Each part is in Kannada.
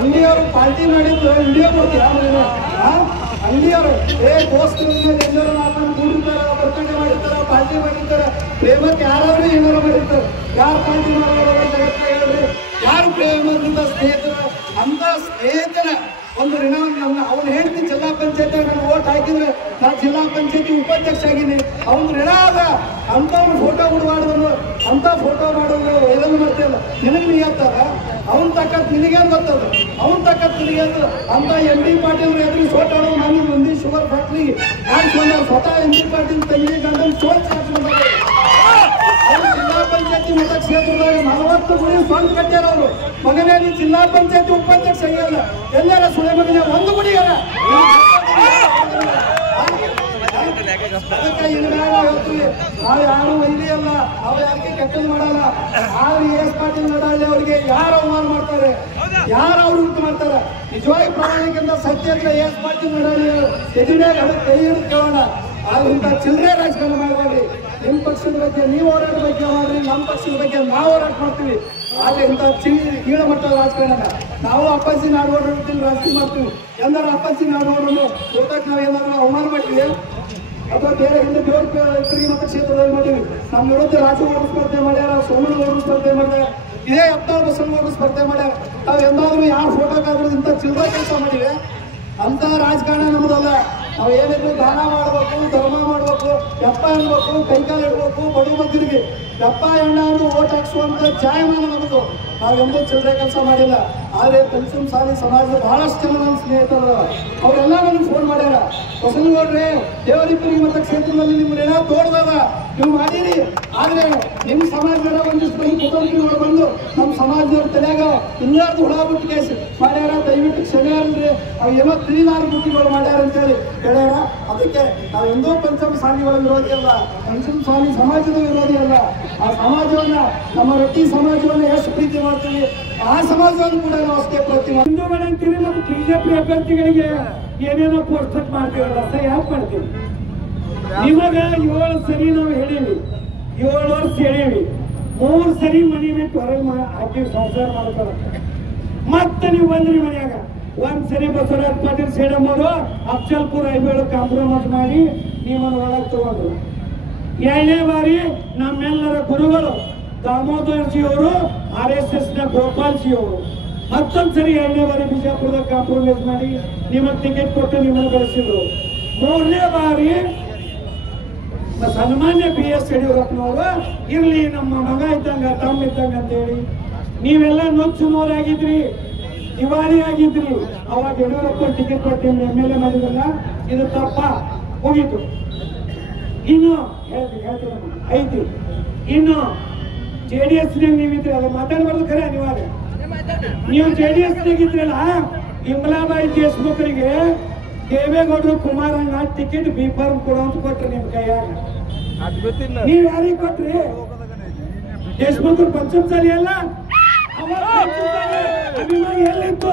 ಅಂಗಡಿಯವರು ಪಾರ್ಟಿ ಮಾಡಿದ್ರು ವಿಡಿಯೋ ಕೊಡ್ತೀರಾ ಅಂಗಡಿಯವರು ದೋಸ್ತ ಕೂಡಿರ್ತಾರ ಬರ್ತಡೇ ಮಾಡಿರ್ತಾರ ಪಾರ್ಟಿ ಮಾಡಿರ್ತಾರ ಪ್ರೇಮಕ್ಕೆ ಯಾರಾದ್ರೂ ಏನಾರು ಮಾಡಿರ್ತಾರೆ ಯಾರು ಪಾರ್ಟಿ ಮಾಡೋದು ಹೇಳ್ರಿ ಯಾರು ಪ್ರೇಮದಿಂದ ಸ್ನೇಹಿತರ ಅಂತ ಸ್ನೇಹಿತರ ಒಂದು ಋಣ ಅವನು ಹೇಳ್ತೀನಿ ಜಿಲ್ಲಾ ಪಂಚಾಯತ್ ನಾನು ಓಟ್ ಹಾಕಿದ್ರೆ ನಾನು ಜಿಲ್ಲಾ ಪಂಚಾಯತಿ ಉಪಾಧ್ಯಕ್ಷ ಆಗಿನಿ ಅವನು ಋಣ ಅದ ಅಂತವ್ನು ಫೋಟೋ ಬಿಡಬಾರ್ದು ಅಂತ ಫೋಟೋ ಮಾಡೋದು ವೈರಲ್ ಮಾಡ್ತಿಲ್ಲ ನಿನಗೆ ನೀ ಹೇಳ್ತಾರ ಅವನ ತಕ್ಕಂತ ನಿನಗೇನು ಗೊತ್ತದ ಅವನ ತಕ್ಕಂತ ನಿನಗೇನು ಅಂತ ಎಂ ಡಿ ಪಾಟೀಲ್ ಎದುರು ಸೋಟಾಡೋ ನಾನು ಮಂದಿ ಶುಗರ್ ಫ್ಯಾಕ್ಟ್ರಿಗೆ ಹಾಕ್ಸ್ಕೊಂಡ ಸ್ವತಃ ಎಂ ಡಿ ಪಾಟೀಲ್ ತಂಗಿ ಗಂಡನ ಸೋಲ್ಸಿ ಹಾಕ್ಸ್ಕೊಂಡ್ರೆ ಜಿಲ್ಲಾ ಪಂಚಾಯತಿ ಮತ ಕ್ಷೇತ್ರದಾಗ 40 ಗುಡಿ ಸ್ವಂತ ಕಟ್ಟ್ಯಾರ ಅವರು ಮಗನೇ ನೀ ಜಿಲ್ಲಾ ಪಂಚಾಯತಿ ಉಪಾಧ್ಯಕ್ಷ ಆಗ್ಯಲ್ಲ ಎಲ್ಲಾರ ಸುಳೆ ಮಗನೇ ಒಂದು ಗುಡಿ ಅಲ್ಲ ಅದಕ್ಕೆ ಹೇಳ್ತೀವಿ ನಾವು ಯಾರು ವೈರಿ ಅಲ್ಲ ನಾವು ಯಾರಿಗೆ ಕೆಟ್ಟದ್ದು ಮಾಡಲ್ಲ ಆದ್ರೆ ಎಸ್ ಪಾಟೀಲ್ ನಡಾಳಿ ಅವರಿಗೆ ಯಾರು ಅವಮಾನ ಮಾಡ್ತಾರೆ ಯಾರು ಅವ್ರು ಉಂಟು ಮಾಡ್ತಾರೆ ನಿಜವಾಗಿ ಪ್ರಾಮಾಣಿಕಂತ ಸತ್ಯ ಅಂತ ಎಸ್ ಪಾಟೀಲ್ ನಡಾಳಿ ಎದುರೇ ಕೈ ಹಿಡಿದು ಕೇಳೋಣ ಆದ್ರಿಂದ ಚಿಲ್ಲರೆ ರಾಜಕಾರಣ ಮಾಡಬೇಡಿ ನಿಮ್ಮ ಪಕ್ಷದ ಬಗ್ಗೆ ನೀವು ಹೋರಾಟ ಬಗ್ಗೆ ಮಾಡ್ರಿ ನಮ್ಮ ಪಕ್ಷದ ಬಗ್ಗೆ ನಾವು ಹೋರಾಟ ಮಾಡ್ತೀವಿ ಆದ್ರೆ ಇಂಥ ಕೀಳ ಮಟ್ಟದ ರಾಜಕಾರಣ ನಾವು ಅಪ್ಪಾಜಿ ನಾಡೋಡ್ರಿ ರಾಜಕೀಯ ಮಾಡ್ತೀವಿ ಎಂದಾರ ಅಪ್ಪಾಜಿ ನಾಡೋಡ್ರನ್ನು ಊಟಕ್ಕೆ ನಾವು ಏನಾದ್ರು ಅವಮಾನ ಮಾಡ್ತೀವಿ ಅಥವಾ ಬೇರೆ ಹಿಂದೆ ದೇವ್ರ ಮತಕ್ಷೇತ್ರದಲ್ಲಿ ಮಾಡೀವಿ ನಮ್ಮ ವಿರುದ್ಧ ರಾಜಗೌಡರು ಸ್ಪರ್ಧೆ ಮಾಡ್ಯಾರ ಸೋಮನಗೌಡರು ಸ್ಪರ್ಧೆ ಮಾಡ್ಯಾರ ಇದೇ 17 ಬಸವನಗೌಡರು ಸ್ಪರ್ಧೆ ಮಾಡ್ಯಾರ ನಾವು ಎಂದಾದ್ರೂ ಯಾರ ಫೋಟೋಕ್ಕಾದ್ರೂ ಇಂಥ ಚಿಲ್ಲರೆ ಕೆಲಸ ಮಾಡಿವೆ ಅಂತ ರಾಜಕಾರಣ ನಮ್ಮದಲ್ಲ ನಾವು ಏನಿದ್ರು ದಾನ ಮಾಡಬೇಕು ಧರ್ಮ ಮಾಡಬೇಕು ಯಪ್ಪ ಅನ್ಬೇಕು ಕೈಕಾಲು ಇಡ್ಬೇಕು ಬಡವ ಮಕ್ಕಳಿಗೆ ಯಪ್ಪ ಎಣ್ಣ ಅಂದು ಓಟ್ ಹಾಕ್ಸುವಂತ ಜಾಯಮಾನ ನಮ್ಮದು ನಾವೆಂದೂ ಚಿಲ್ಲರೆ ಕೆಲಸ ಮಾಡಿಲ್ಲ ಆದರೆ ಪೆನ್ಷನ್ ಸಾಲಿ ಸಮಾಜದ ಬಹಳಷ್ಟು ಜನ ನನ್ನ ಸ್ನೇಹಿತರು ಅವರೆಲ್ಲ ನನಗೆ ಫೋನ್ ಮಾಡ್ಯಾರ ಬಸವನಗೌಡ್ರೆ ದೇವರಿಪ್ಪರಿ ಮತ ಕ್ಷೇತ್ರದಲ್ಲಿ ನಿಮ್ಮ ಋಣ ತೋಡ್ದದ ನೀವು ಮಾಡಿರಿ ಆದ್ರೆ ನಿಮ್ಮ ಸಮಾಜದ ಒಂದಿಷ್ಟು ಕುಟುಂಬಗಳು ಬಂದು ನಮ್ಮ ಸಮಾಜದವ್ರ ತಲೆಯಾಗ ಇನ್ನಾರ್ದು ಹುಳ ಬಿಟ್ಟು ಕೇಸ್ ಮಾಡ್ಯಾರ ದಯವಿಟ್ಟು ಕ್ಷಮೆ ಅಲ್ರಿ ಅವು ಏನೋ ತಿಳಿಲಾರ ಬುಟ್ಟಿಗಳು ಮಾಡ್ಯಾರ ಅಂತೇಳಿ ಹೇಳ್ಯಾರ ಅದಕ್ಕೆ ನಾವು ಎಂದೋ ಪಂಚಮ ಸಾಲಿಗಳ ವಿರೋಧಿ ಅಲ್ಲ ಪಂಚಮ ಸಾಲಿ ಸಮಾಜದ ವಿರೋಧಿ ಅಲ್ಲ ಆ ಸಮಾಜವನ್ನ ನಮ್ಮ ರೊಟ್ಟಿ ಸಮಾಜವನ್ನ ಎಷ್ಟು ಪ್ರೀತಿ ಮಾಡ್ತೀವಿ ಆ ಸಮಾಜವನ್ನು ಕೂಡ ನಾವು ಅಷ್ಟೇ ಪ್ರೀತಿ ಮಾಡ್ತೀವಿ ಹಿಂದೂ ಮನೆ ಅಂತೀವಿ ಮತ್ತು ಬಿಜೆಪಿ ಅಭ್ಯರ್ಥಿಗಳಿಗೆ ಏನೇನೋ ಪೋಸ್ಟ್ ಮಾಡ್ತೀವಲ್ಲ ಸರ್ ಯಾಕೆ ಮಾಡ್ತೀವಿ ಇವಾಗ 7 ಸರಿ ನಾವು ಹೇಳೀವಿ 7 ವರ್ಷ ಹೇಳೀವಿ 3 ಸರಿ ಮನೆ ಬಿಟ್ಟು ಹೊರಗೆ ಹಾಕಿ ಸಂಸಾರ ಮಾಡ್ತಾರೆ ಮತ್ತೆ ನೀವು ಬಂದ್ರಿ ಮನ್ಯಾಗ ಒಂದ್ ಸರಿ ಬಸವರಾಜ ಪಾಟೀಲ್ ಸೇಡಮ್ ಅವರು ಅಫ್ಜಲ್ಪುರ ಐಬೇಳು ಕಾಂಪ್ರಮೈಸ್ ಮಾಡಿ ನಿಮ್ಮನ್ನು ಒಳಗೆ ತಗೊಂಡ್ರು 2ನೇ ಬಾರಿ ನಮ್ಮೆಲ್ಲರ ಗುರುಗಳು ದಾಮೋದರ್ ಜಿ ಅವರು RSS ನ ಗೋಪಾಲ್ ಜಿ ಅವರು ಮತ್ತೊಂದ್ಸರಿ 2ನೇ ಬಾರಿ ಬಿಜಾಪುರದಾಗ ಕಾಂಪ್ರಮೈಸ್ ಮಾಡಿ ನಿಮಗೆ ಟಿಕೆಟ್ ಕೊಟ್ಟು ನಿಮ್ಮನ್ನು ಬೆಳೆಸಿದ್ರು 3ನೇ ಬಾರಿ ಸನ್ಮಾನ್ಯ BS ಯಡಿಯೂರಪ್ಪನವರು ಇರ್ಲಿ ನಮ್ಮ ಮಗ ಇದ್ದಂಗ ತಮ್ಮ ಇದ್ದಂಗ ಅಂತ ಹೇಳಿ ನೀವೆಲ್ಲ ನುಚ್ಚು ನೂರಾಗಿದ್ರಿ ದಿವಾಳಿ ಆಗಿದ್ರಿ ಅವಾಗ ಯಡಿಯೂರಪ್ಪ ಟಿಕೆಟ್ ಕೊಟ್ಟು MLA ಮಾಡಿದ್ರಲ್ಲ ಇದು ತಪ್ಪ ಮುಗೀತು ಇನ್ನು ಐತಿ ಇನ್ನು JDS ನೀವಿದ್ರೆ ಅದು ಮಾತಾಡಬಾರ್ದು ಖರೆ ಅನಿವಾರ್ಯ. ನೀವು JDS ಇದ್ರಲ್ಲ, ವಿಮಲಾಬಾಯಿ ದೇಶಮುಖರಿಗೆ ದೇವೇಗೌಡರು ಕುಮಾರಣ್ಣ ಟಿಕೆಟ್ B.Pharm ಕೊಡು ಅಂತ ಕೊಟ್ರಿ ನಿಮ್ ಕೈಯಾಗ. ನೀವ್ ಯಾರಿಗೆ ಕೊಟ್ರಿ? ದೇಶಮುಖರು ಪಂಚಮಸಾಲಿ ಅಲ್ಲ, ಅಭಿಮಾನಿ ಎಲ್ಲಿತ್ತು?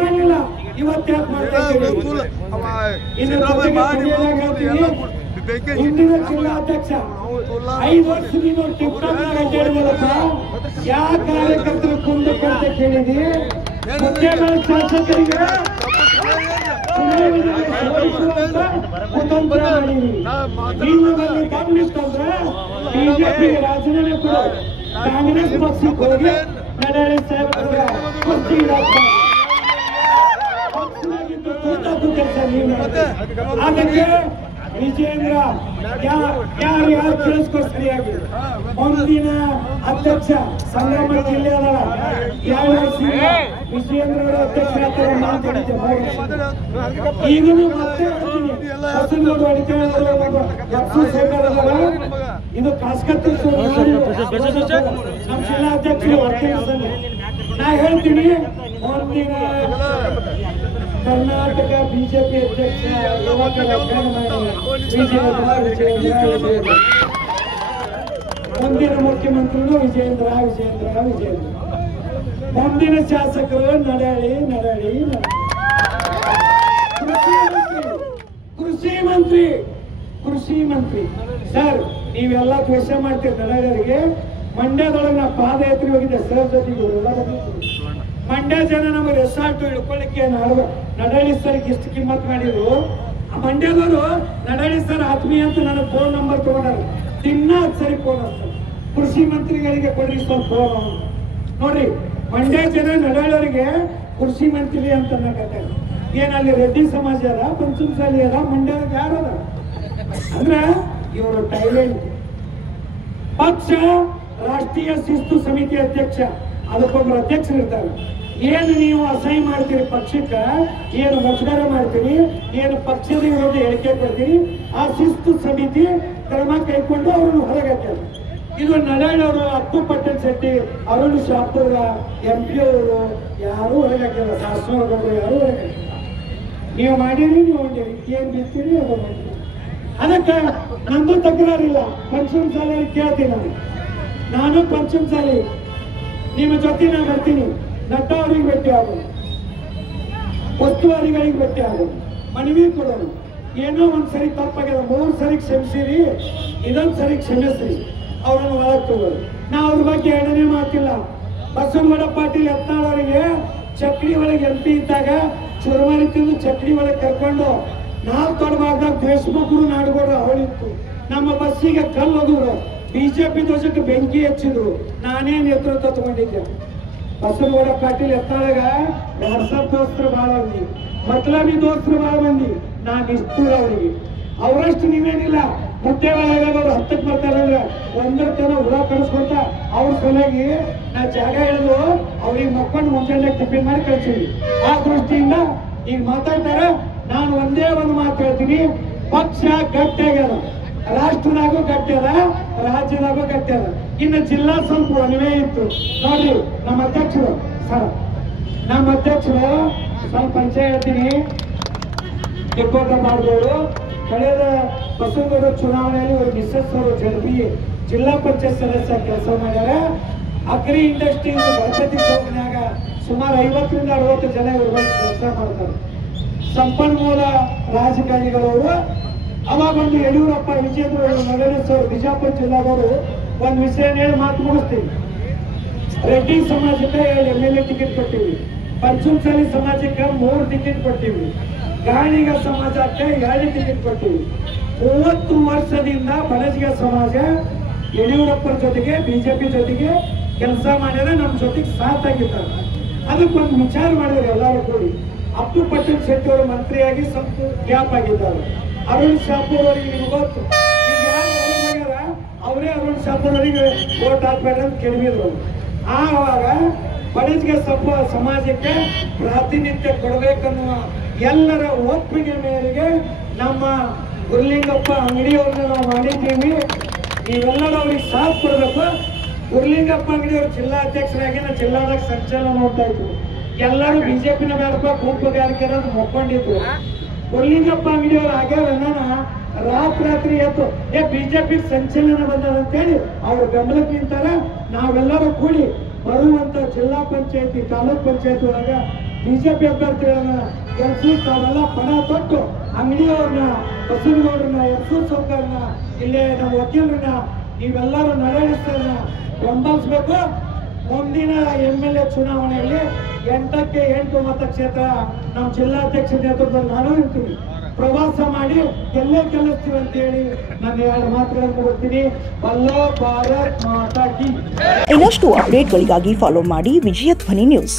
ಮಾಡಿಲ್ಲ, ಇವತ್ತು ಯಾಕೆ ಮಾಡ್ತಾ ಇದ್ದೀವಿ? ಹಿಂದಿನ ಜಿಲ್ಲಾಧ್ಯಕ್ಷ 5 ವರ್ಷದಿಂದ ಟಿಕ್ಟಾಕ್ ಅಡ್ಡಾಡಿದಲ್ಲಪ್ಪ, ಯಾವ ಕಾರ್ಯಕರ್ತರು ಕುಂದಕ್ಕೆ ಅಂತ ಕೇಳಿದಿ? ಮುಖ್ಯಗಳ ಶಾಸಕರಿಗೆ ಕುತಂತ್ರ ಮಾಡಿರಿ. ಇನ್ನು ಬಂದು ಗಮನಿಸ್ತಂದ್ರೆ ಬಿಜೆಪಿಗೆ ರಾಜೀನಾಮೆ ಕೊಡು, ಕಾಂಗ್ರೆಸ್ ಪಕ್ಷಕ್ಕೆ ಹೋಗಿ ನಡಾಳಿ ಸಾಹೇಬ್ ಅದಕ್ಕೆ ವಿಜೇಂದ್ರ ಯಾರು ಕೇಳಿಸ್ಕೊ ಸರಿಯಾಗಿ. ಮುಂದಿನ ಅಧ್ಯಕ್ಷ ಸಂಗಮ ಜಿಲ್ಲೆ ಅದಲ್ಲ, ಯಾವ ವಿಜೇಂದ್ರ ಅವರ ಅಧ್ಯಕ್ಷ ಆಗ್ತಾರೆ ಮಾತಾಡಿದ್ದೆ. ಈಗಲೂ ಮತ್ತೆ ಬಸನಗೌಡ ಇದು ಕಾಸ್ಕತ್ತಿ ನಮ್ಮ ಜಿಲ್ಲಾಧ್ಯಕ್ಷರು. ನಾ ಹೇಳ್ತೀನಿ, ಮುಂದಿನ ಕರ್ನಾಟಕ ಬಿಜೆಪಿ ಅಧ್ಯಕ್ಷ ಮುಂದಿನ ಮುಖ್ಯಮಂತ್ರಿಗಳು ವಿಜೇಂದ್ರ. ಮುಂದಿನ ಶಾಸಕರು ನಡಾಳಿ. ಕೃಷಿ ಮಂತ್ರಿ ಸರ್, ನೀವೆಲ್ಲ ದ್ವೇಷ ಮಾಡ್ತೀರಿ ನಡಾಳಿಯವರಿಗೆ. ಮಂಡ್ಯದೊಳಗೆ ನಾ ಪಾದಯಾತ್ರೆ ಹೋಗಿದ್ದೆ ಸರ್ ಜೊತೆಗೆ. ಮಂಡ್ಯ ಜನ ನಮಗೆ ರೆಸಾರ್ಟ್ ಇಳ್ಕೊಳ್ಳಿಕ್ಕೆ ನಡಾಳಿ ಸರ್ ಇಷ್ಟು ಕಿಮ್ಮತ್ ಮಾಡಿದ್ರು. ಮಂಡ್ಯದವರು ನಡಾಳಿ ಸರ್ ಆತ್ಮೀಯ ಅಂತ ನನಗೆ ಫೋನ್ ನಂಬರ್ ತಗೊಂಡಾರ. ದಿನ ಸರಿ ಫೋನ್ ಹಚ್ತಾರೆ, ಕೃಷಿ ಮಂತ್ರಿಗಳಿಗೆ ಕೊಡ್ರಿ ಸ್ವಲ್ಪ ಫೋನ್. ನೋಡ್ರಿ, ಮಂಡ್ಯ ಜನ ನಡಾಳಿಯವರಿಗೆ ಕೃಷಿ ಮಂತ್ರಿ ಅಂತ ಅನ್ನಕತ್ತಾರೆ. ಏನಲ್ಲಿ ರೆಡ್ಡಿ ಸಮಾಜ ಅದ, ಪಂಚಮಸಾಲಿ ಅದ, ಮಂಡ್ಯದಾಗ ಯಾರದ ಅಂದ್ರೆ ಇವರು ಟೈಲೆಂಟ್. ಪಕ್ಷ ರಾಷ್ಟ್ರೀಯ ಶಿಸ್ತು ಸಮಿತಿ ಅಧ್ಯಕ್ಷ, ಅದಕ್ಕೊಬ್ಬರು ಅಧ್ಯಕ್ಷರು ಇರ್ತಾರೆ. ಏನು ನೀವು ಅಸಹ್ಯ ಮಾಡ್ತೀರಿ ಪಕ್ಷಕ್ಕೆ, ಏನು ಮುಜುಗರ ಮಾಡ್ತೀರಿ, ಏನು ಪಕ್ಷದ ವಿರೋಧ ಹೇಳಿಕೆ ಕೊಡ್ತೀರಿ, ಆ ಶಿಸ್ತು ಸಮಿತಿ ಕ್ರಮ ಕೈಕೊಂಡು ಅವರನ್ನು ಹೊರಗಾಕ್ತಾರೆ. ಇದು ನಡಾಳಿ ಅವರು, ಅಪ್ಪು ಪಟ್ಟಣ ಶೆಟ್ಟಿ, ಅರುಣ್ ಶಾಪುರ, MP ಅವರು ಯಾರು ಹೊರಗಾಕಿಲ್ಲ, ಶಾಸನಗೌಡರು ಯಾರು ಹೊರಗಾಕಿಲ್ಲ. ನೀವು ಮಾಡಿರಿ, ನೀವು ಹೊಂದಿರಿ, ಏನ್ ಬಿಡ್ತೀರಿ ಅದು ಮಾಡಿರಿ. ಅದಕ್ಕೆ ನಂದು ತಕರಾರಿಲ್ಲ. ಪಂಚಮಸಾಲಿ ಕೇಳ್ತೀನಿ, ನಾನು ಪಂಚಮಸಾಲಿ, ನಿಮ್ಮ ಜೊತೆ ನಾನು ಬರ್ತೀನಿ. ನಡ್ಡಾ ಅವರಿಗೆ ಭೇಟಿ ಆಗೋದು, ಉಸ್ತುವಾರಿಗಳಿಗೆ ಭೇಟಿ ಆಗೋದು, ಮನವಿ ಕೊಡೋದು. ಏನೋ ಒಂದ್ಸರಿ ತಪ್ಪಾಗ್ಯದ, 3 ಸರಿ ಕ್ಷಮಿಸಿರಿ, ಇದೊಂದು ಸರಿ ಕ್ಷಮಿಸ್ರಿ, ಅವರನ್ನು ಒಳಗೆ ತಗೋದು. ನಾ ಅವ್ರ ಬಗ್ಗೆ ಎರಡನೇ ಮಾತಿಲ್ಲ. ಬಸವನಗೌಡ ಪಾಟೀಲ್ ಯತ್ನಾಳ್ ಅವರಿಗೆ ಚಕ್ರಿ ಒಳಗೆ MP ಇದ್ದಾಗ ಚುರುಮರಿ ತಿಂದು ಚಕ್ರಿ ಒಳಗೆ ಕರ್ಕೊಂಡು ನಾವು ತೊಡಬಾರ್ದಾಗ ದೇಶಮುಖರು ನಾಡುಗೌಡರು ಅವಳಿತ್ತು. ನಮ್ಮ ಬಸ್ಸಿಗೆ ಕಲ್ಲು ಹೋದ್ರು, ಬಿಜೆಪಿ ಧ್ವಜಕ್ಕೆ ಬೆಂಕಿ ಹಚ್ಚಿದ್ರು, ನಾನೇ ನೇತೃತ್ವ ತಗೊಂಡಿದ್ದೆ. ಬಸವನಗೌಡ ಪಾಟೀಲ್ ಯತ್ನಾಳಗ ವಾಟ್ಸಪ್ ದೋಸ್ತರು ಬಹಳ ಮಂದಿ, ಮತ್ಲಬಿ ದೋಸ್ತರು ಬಹಳ ಮಂದಿ. ನಾನು ಇಷ್ಟು ಅವರಿಗೆ ಅವರಷ್ಟು ನೀವೇನಿಲ್ಲ. ಮುದ್ದೆವಾಗ ಅವ್ರು 10ಕ್ಕೆ ಬರ್ತಾರಂದ್ರೆ 1 ತನ ಹುಳ ಕಳಿಸ್ಕೊಂತ ಅವ್ರ ಸಲುವಾಗಿ ನಾ ಜಾಗ ಹೇಳಿದ್ರು, ಅವ್ರಿಗೆ ಮಕ್ಕಳು ಮುಂಜಾನೆ ಟಿಫಿನ್ ಮಾಡಿ ಕಳ್ಸಿದ್ವಿ. ಆ ದೃಷ್ಟಿಯಿಂದ ಈಗ ಮಾತಾಡ್ತಾರೆ. ನಾನು ಒಂದೇ ಒಂದು ಮಾತು ಹೇಳ್ತೀನಿ, ಪಕ್ಷ ಗಟ್ಟಿಯಾಗ್ಯದ, ರಾಷ್ಟ್ರದಾಗೂ ಗಟ್ಟಿಯದ, ರಾಜ್ಯದಾಗೂ ಗಟ್ಟಿಯದ. ಇನ್ನು ಜಿಲ್ಲಾ ಸ್ವಲ್ಪ ಒಣವೇ ಇತ್ತು ನೋಡ್ರಿ. ನಮ್ಮ ಅಧ್ಯಕ್ಷರು ಸ್ವಲ್ಪ ಪರಿಚಯ ಹೇಳ್ತೀನಿ. ತಿಪ್ಪೋಟ ಮಾಡಿದವರು ಕಳೆದ ಬಸವನಗೌಡ ಚುನಾವಣೆಯಲ್ಲಿ ಅವರು ಮಿಸಸ್ ಅವರು ಜಡ್ಪಿ ಜಿಲ್ಲಾ ಪಂಚಾಯತ್ ಸದಸ್ಯ ಕೆಲಸ ಮಾಡ್ಯಾರ. ಅಗ್ರಿ ಇಂಡಸ್ಟ್ರೀಸ್ ಗಣಪತಿ ಚೌಕನ್ಯಾಗ ಸುಮಾರು 50ರಿಂದ 60 ಜನ ಇವರು ಕೆಲಸ ಮಾಡ್ತಾರೆ. ಸಂಪನ್ಮೂಲ ರಾಜಕಾರಣಿಗಳವರು. ಅವಾಗ ಒಂದು ಯಡಿಯೂರಪ್ಪ, ವಿಜೇಂದ್ರ ನಗರೇಶ್ ಅವರು, ಬಿಜಾಪುರ ಜಿಲ್ಲಾದವರು ಒಂದು ವಿಷಯ ಹೇಳಿ ಮಾತು ಮುಗಿಸ್ತೀವಿ. ರೆಡ್ಡಿ ಸಮಾಜಕ್ಕೆ 2 MLA ಟಿಕೆಟ್ ಕೊಟ್ಟಿವಿ, ಪಂಚಮಸಾಲಿ ಸಮಾಜಕ್ಕೆ 3 ಟಿಕೆಟ್ ಕೊಟ್ಟಿವಿ, ಗಾಣಿಗ ಸಮಾಜಕ್ಕೆ 2 ಟಿಕೆಟ್ ಕೊಟ್ಟಿವಿ. 30 ವರ್ಷದಿಂದ ಬಣಜಿಗ ಸಮಾಜ ಯಡಿಯೂರಪ್ಪರ ಜೊತೆಗೆ ಬಿಜೆಪಿ ಜೊತೆಗೆ ಕೆಲಸ ಮಾಡಿದ್ರೆ ನಮ್ಮ ಜೊತೆಗೆ ಸಾಥ್ ಆಗಿದ್ದಾರೆ. ಅದಕ್ಕೊಂದು ವಿಚಾರ ಮಾಡಿದ್ರು ಎಲ್ಲರೂ ಕೂಡಿ. ಅಪ್ಪು ಪಟ್ಟಣ ಶೆಟ್ಟಿ ಅವರು ಮಂತ್ರಿಯಾಗಿ ಸ್ವಲ್ಪ ಗ್ಯಾಪ್ ಆಗಿದ್ದಾರೆ. ಅರುಣ್ ಶಾಪೂರ್ ಅವರಿಗೆ ಗೊತ್ತು, ಈಗ ಯಾರು ಹೊರಗಾಗ್ಯಾರ ಅವರೇ ಅರುಣ್ ಶಾಪೂರ್ ಅವರಿಗೆ ವೋಟ್ ಹಾಕ್ಬೇಡ್ರಿ ಅಂತ ಕೇಳಿದ್ರು. ಆವಾಗ ಬಣಜಿಗ ಸಮಾಜಕ್ಕೆ ಪ್ರಾತಿನಿಧ್ಯ ಕೊಡಬೇಕನ್ನುವ ಎಲ್ಲರ ಒಪ್ಪಿಗೆ ಮೇರೆಗೆ ನಮ್ಮ ಗುರುಲಿಂಗಪ್ಪ ಅಂಗಡಿಯವ್ರನ್ನ ನಾವು ಮಾಡಿದ್ದೀವಿ. ನೀವೆಲ್ಲರೂ ಅವ್ರಿಗೆ ಸಾಥ್ ಕೊಡಬೇಕು. ಗುರುಲಿಂಗಪ್ಪ ಅಂಗಡಿ ಅವರು ಜಿಲ್ಲಾಧ್ಯಕ್ಷರಾಗಿ ಜಿಲ್ಲಾದಾಗ ಸಂಚಲನ ನೋಡ್ತಾ ಇದ್ರು. ಎಲ್ಲರೂ ಬಿಜೆಪಿನ ಬೇಡಪ್ಪ ಗುಂಪುಗಾರಿಕೆ ಅನ್ನೋದು ಮೊಕ್ಕೊಂಡಿದ್ರು. ಗುರುಲಿಂಗಪ್ಪ ಅಂಗಡಿ ಅವ್ರು ಆಗ್ಯಾರ ರಾತ್ರಿ ಎತ್ತು ಬಿಜೆಪಿ ಸಂಚಲನ ಬಂದದಂತೇಳಿ ಅವ್ರ ಬೆಂಬಲಕ್ಕೆ ನಿಂತಾರ. ನಾವೆಲ್ಲರೂ ಕೂಡಿ ಬರುವಂತ ಜಿಲ್ಲಾ ಪಂಚಾಯತಿ ತಾಲೂಕ್ ಪಂಚಾಯತಿ ಒಳಗ ಬಿಜೆಪಿ ಅಭ್ಯರ್ಥಿಗಳನ್ನ ಗೆಲ್ಸಿ ತಾವೆಲ್ಲ ಪಣ ತೊಟ್ಟು ಅಂಗಡಿಯವ್ರನ್ನ, ಬಸವನಗೌಡ್ರನ್ನ, ಯರ್ಸೂರ್ ಸೌಕರ್ಯನ, ಇಲ್ಲೇ ನಮ್ಮ ವಕೀಲರನ್ನ ನೀವೆಲ್ಲರೂ ನಡೆಸನ್ನ ಬೆಂಬಲಿಸಬೇಕು. ಮುಂದಿನ MLA ಚುನಾವಣೆಯಲ್ಲಿ 8ಕ್ಕೆ 8 ಮತಕ್ಷೇತ್ರ ನಮ್ಮ ಜಿಲ್ಲಾಧ್ಯಕ್ಷ ನೇತೃತ್ವದಲ್ಲಿ ನಾನು ಇರ್ತೀನಿ. ಪ್ರವಾಸ ಮಾಡಿ ಎಲ್ಲೇ ಗೆಲ್ಲಿಸ್ತೀವಿ ಅಂತ ಹೇಳಿ ನಾನು 2 ಮಾತುಗಳನ್ನು ಕೊಡ್ತೀನಿ. ಬಲ್ಲೋ ಭಾರತ್ ಮಾತಾ ಕಿ. ಇನ್ನಷ್ಟು ಅಪ್ಡೇಟ್ಗಳಿಗಾಗಿ ಫಾಲೋ ಮಾಡಿ ವಿಜಯ ಧ್ವನಿ ನ್ಯೂಸ್.